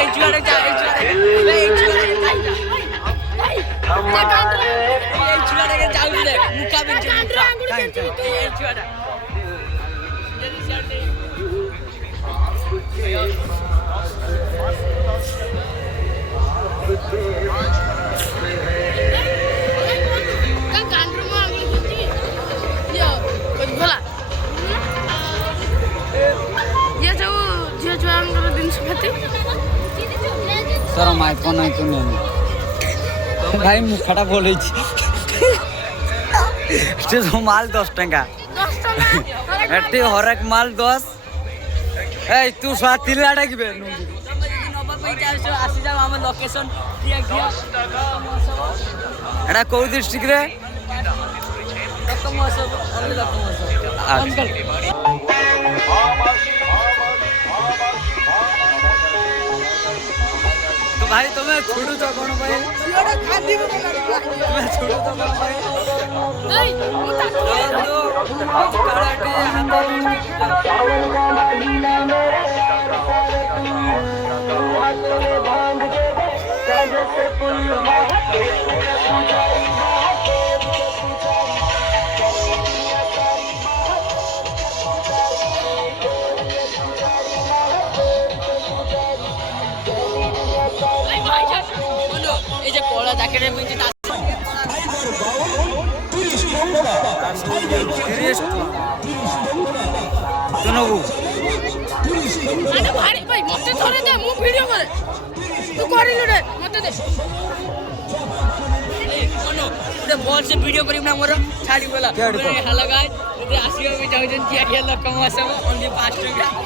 এই চুয়ারে যা এই চুয়ারে এই চুয়ারে এই চুয়ারে যাও রে মুকা বিনছে এই চুয়ারে তোর মাইক নাই তো নেই ভাই মুখাটা বলেছি মাল 10 টাকা এটি হরেক মাল 10 এই তুই তিলা ডাকবে আসি যাও আমার লোকেশন এটা কোন ডিস্ট্রিক্ট রে তো ভাই তুমি ছুটু তো কোন ভাই তুমি ছুটু তো কোন ভাই এই মুতা এই যে পড়া জ্যাকেটের মধ্যে ভাই ভাই মতে ধরে দে মু ভিডিও করে তুই করিলু রে মতে দে এই কোন পুরো বল সে ভিডিও করিম না মোর ছাড়ি बोला हेलो गाइस যদি আসিও আমি যাউছেন কি লোক কম আসব অনলি 5 টাকা